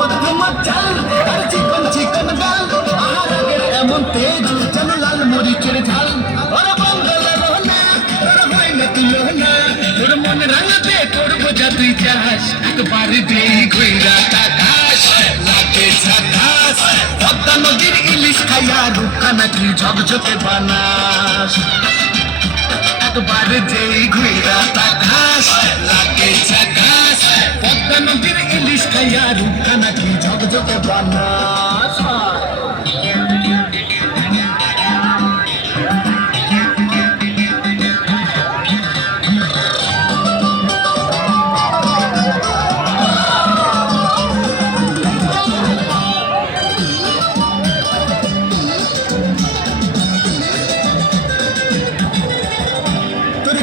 ধমক ধমক চাল আর চিকন চিকন গাল আহারের এমন তেজ যেন লাল মরিচের ঝাল ওরা বাঙ্গালের না ওরা হয় না তুলনা তোর মন রাঙাতে করবো যা তুই চাস একবার যেই ঘুইরা তাকাস লাগে ঝাকাস পদ্মা নদীর ইলিশ খাইয়া রূপকা নাকি ঝকঝকে বানাস একবার যেই ঘুইরা তাকাস লাগে ঝাকাস পদ্মা নদীর ইলিশ খাইয়া রূপকা নাকি ঝকঝকে বানাস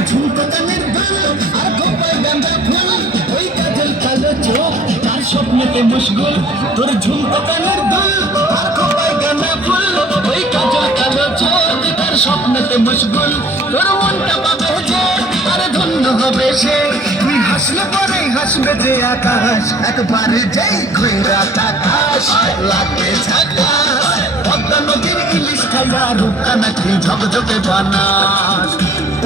ঝুমকো কানের দুল আর গোপাল গাঁদা ফুল ওই কাজল কালো চোখ তার স্বপ্নেতে মুশগুল তোর ঝুমকো কানের দুল আর গোপাল গাঁদা ফুল ওই কাজল কালো চোখ তার স্বপ্নেতে মুশগুল তোর মনটা পাবে যে আরে ধন্য হবে সে তুই হাসলে পরে হাসবে যে আকাশ একবারে যেই ঘুইরা তাকাস লাগে ঝাকাস পদ্মা নদীর ইলিশ খাইয়া রূপকা নাকি ঝকঝকে বানাস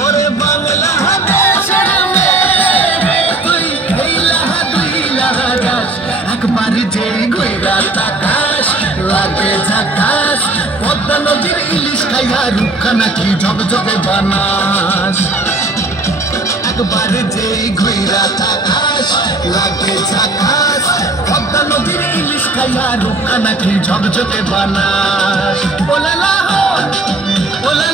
ওরে বাংলা দেশের মেয়ে তুই এই লাহা দুই লাহা গাছ একবার যেই ঘুইরা তাকাস লাগে ঝাকাস পদ্মা নদীর ইলিশ খাইয়া রূপকা নাকি ঝকঝকে বানাস একবার যেই ঘুইরা তাকাস লাগে ঝাকাস পদ্মা নদীর ইলিশ খাইয়া রূপকা নাকি ঝকঝকে বানাস ওলা লাহো ওলা